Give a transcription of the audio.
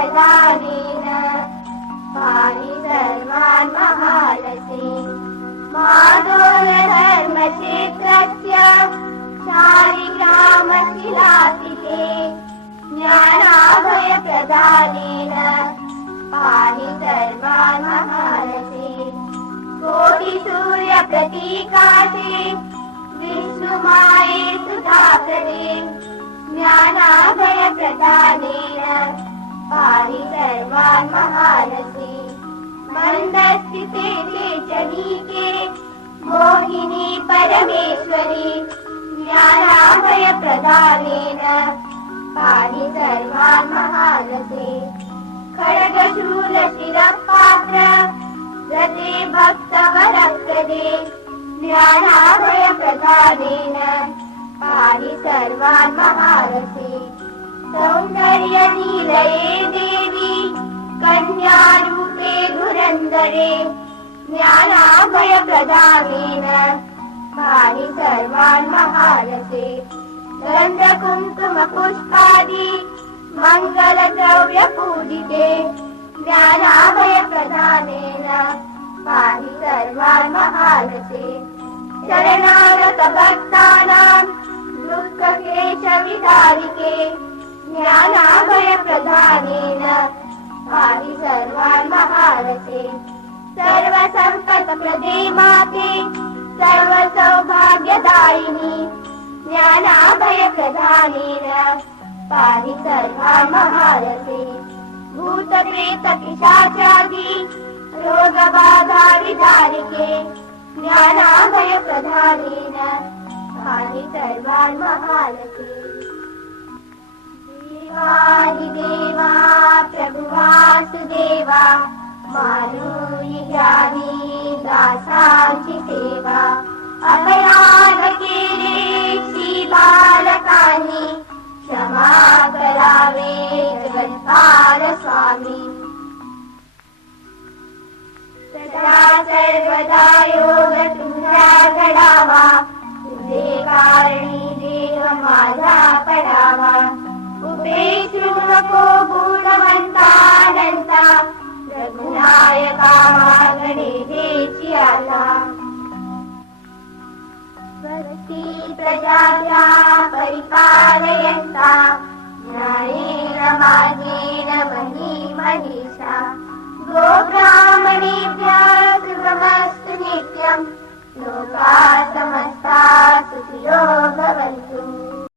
प्रदानेन पाहि सर्वान् महारसे। माधोय धर्मक्षेत्रस्य शालिग्रामशिलासिते ज्ञानाभयप्रदानेन पाहि सर्वान् महारसे। कोटिसूर्यप्रतीकाते विष्णुमाये सुधाकरे ज्ञानाभयप्रदानेन पाहि सर्वान् महारसे। मन्दस्थिते चनीके मोहिनी परमेश्वरी ज्ञानाभयप्रदानेन पाहि सर्वान् महारसे। खड्गशूलशिरःपात्र रते भक्तवरप्रदे ज्ञानाभयप्रदानेन पाहि सर्वान् महारसे। सौन्दर्यनिलये देवी कन्यारूपे धुरन्धरे ज्ञानाभयप्रदानेन पाहि सर्वान् महारसे। गन्धकुङ्कुमपुष्पादि मङ्गलद्रव्यपूजिते ज्ञानाभयप्रदानेन पाहि सर्वान् महारसे। शरणागतभक्तानां दुःखक्लेशविदारिके ज्ञानाभयप्रदानेन पाहि सर्वान् महारसे। सर्वसम्पत्प्रदे माते सर्वसौभाग्यदायिनी ज्ञानाभयप्रदानेन पाहि सर्वान् महारसे। भूतप्रेतपिशाचादि रोगबाधाविदारिके ज्ञानाभयप्रदानेन पाहि सर्वान् महारसे। देवादिदेवा प्रभुवासुदेवा मानुषि जानी दासांची सेवा अभयान केले श्रीबालकांनी क्षमा करावे जगत्पाल स्वामी। सदा सर्वदा योग तुझा घडावा तुझे कारणी देह माझा पडावा। उपेक्षू नको गुणवंतानंता रघुनायका मागणे देची आला। स्वस्ति प्रजाभ्या परिपालयन्ता न्यायेन मार्गेण मही मनीषा।